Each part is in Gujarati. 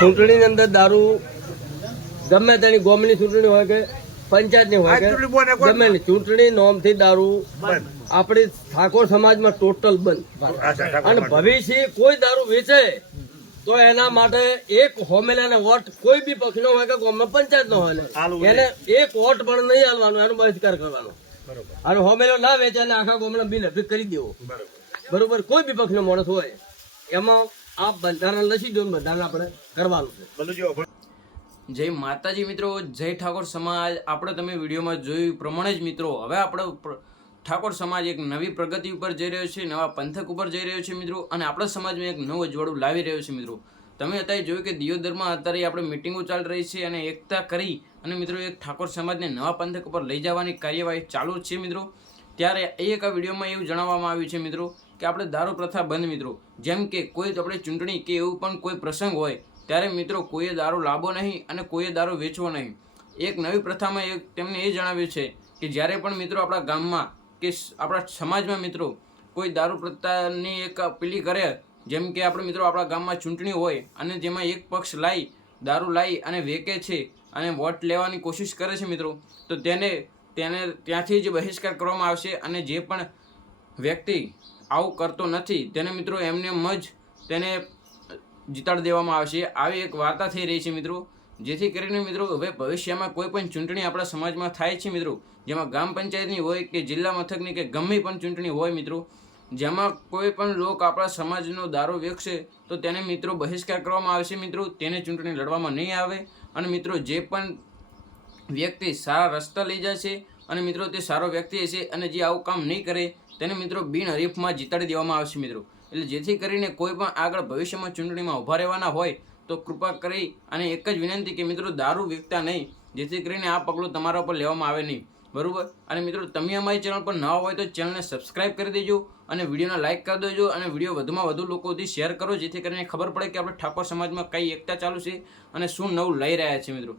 ચૂંટણીની અંદર દારૂ ગમે તેની ગોમની ચૂંટણી હોય કે પંચાયતની હોય કે? ગમે ચૂંટણી નોમથી દારૂ. આપણી ઠાકોર સમાજમાં ટોટલ બંધ. અને ભવિષ્ય કોઈ દારૂ વેચે તો એના માટે એક હોમેલાને વોટ કોઈ બી પક્ષનો હોય કે ગામમાં પંચાયતનો હોય ને એને એક વોટ પણ નહીં હાલવાનો એનો બહિષ્કાર કરવાનો. અને હોમેલો ના વેચે અને આખા ગામના બિલ અભિક કરી દેવો. બરોબર. બરોબર? કોઈ બી પક્ષનો માણસ હોય એમાં આ બંધારણ લસી દો બંધારણ આપણે કરવાનું છે. જો જય માતાજી મિત્રો જય ઠાકોર સમાજ. આપણે તમે વિડીયોમાં જોયું પ્રમાણે જ મિત્રો હવે આપણે ઠાકોર સમાજ એક નવી પ્રગતિ ઉપર જઈ રહ્યો છે નવા પંથક ઉપર જઈ રહ્યો છે મિત્રો અને આપણા સમાજમાં એક નવું અજવાળું લાવી રહ્યો છે મિત્રો. તમે અત્યારે જોયું કે દિયોદરમાં અત્યારે આપણે મિટિંગો ચાલી રહી છે અને એકતા કરી અને મિત્રો એક ઠાકોર સમાજને નવા પંથક ઉપર લઈ જવાની કાર્યવાહી ચાલુ છે મિત્રો. ત્યારે એક આ વિડીયોમાં એવું જણાવવામાં આવ્યું છે મિત્રો કે આપણે દારૂ પ્રથા બંધ મિત્રો. જેમ કે કોઈ આપણે ચૂંટણી કે એવું પણ કોઈ પ્રસંગ હોય, ત્યારે મિત્રો કોઈએ દારૂ લાવવો નહીં અને કોઈએ દારૂ વેચવો નહીં. એક નવી પ્રથામાં એક તેમને એ જણાવ્યું છે કે જ્યારે પણ મિત્રો આપણા ગામમાં કે આપણા સમાજમાં મિત્રો કોઈ દારૂ પ્રથાની એક પેલી કરે, જેમ કે આપણે મિત્રો આપણા ગામમાં ચૂંટણી હોય અને જેમાં એક પક્ષ લાવી દારૂ લાવી અને વેકે છે અને વોટ લેવાની કોશિશ કરે છે મિત્રો, તો તેને તેને ત્યાંથી જ બહિષ્કાર કરવામાં આવશે અને જે પણ વ્યક્તિ આવું કરતો નથી, તેને મિત્રો એમને જ તેને જીતાડી દેવામાં આવશે. આવી એક વાર્તા થઈ રહી છે મિત્રો, જેથી કરીને મિત્રો હવે ભવિષ્યમાં કોઈ પણ ચૂંટણી આપણા સમાજમાં થાય છે મિત્રો. જેમાં ગ્રામ પંચાયતની હોય કે જિલ્લા મથકની કે ગમે પણ ચૂંટણી હોય મિત્રો, જેમાં કોઈ પણ લોક આપણા સમાજનો દારો વેચશે તો તેને મિત્રો બહિષ્કાર કરવામાં આવશે મિત્રો. તેને ચૂંટણી લડવામાં નહીં આવે. અને મિત્રો જે પણ વ્યક્તિ સારા રસ્તા લઈ જશે અને મિત્રો તે સારો વ્યક્તિ હશે અને જે આવું કામ નહીં કરે તેને મિત્રો બિનહરીફમાં જીતાડી દેવામાં આવશે મિત્રો. એટલે જેથી કરીને કોઈ પણ આગળ ભવિષ્યમાં ચૂંટણીમાં ઊભા રહેવાના હોય તો કૃપા કરી અને એક જ વિનંતી કે મિત્રો દારૂ વિકતા નહીં, જેથી કરીને આ પગલું તમારા ઉપર લેવામાં આવે નહીં. બરોબર? અને મિત્રો તમે અમારી ચેનલ પર નવા હોય તો ચેનલને સબસ્ક્રાઇબ કરી દેજો અને વિડીયોને લાઇક કરી દેજો અને વીડિયો વધુમાં વધુ લોકો સુધી શેર કરો, જેથી કરીને ખબર પડે કે આપણે ઠાકોર સમાજમાં કઈ એકતા ચાલુ છે અને શું નવું લઈ રહ્યા છે મિત્રો.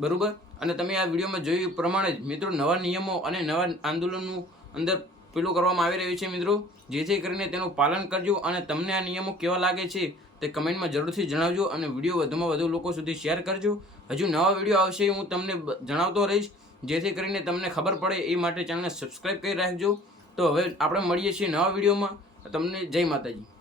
બરોબર? અને તમે આ વિડીયોમાં જોયું પ્રમાણે જ, મિત્રો, નવા નિયમો અને નવા આંદોલનનું અંદર પેલું કરવામાં આવી રહ્યું છે, મિત્રો. જેથી કરીને તેનું પાલન કરજો અને તમને આ નિયમો કેવા લાગે છે તે કમેન્ટમાં જરૂરથી જણાવજો અને વીડિયો વધુમાં વધુ લોકો સુધી શેર કરજો. હજુ નવા વીડિયો આવશે હું તમને જણાવતો રહીશ. જેથી કરીને તમને ખબર પડે એ માટે ચેનલને સબસ્ક્રાઈબ કરી રાખજો. તો હવે આપણે મળીએ છીએ નવા વિડીયોમાં. તમને જય માતાજી.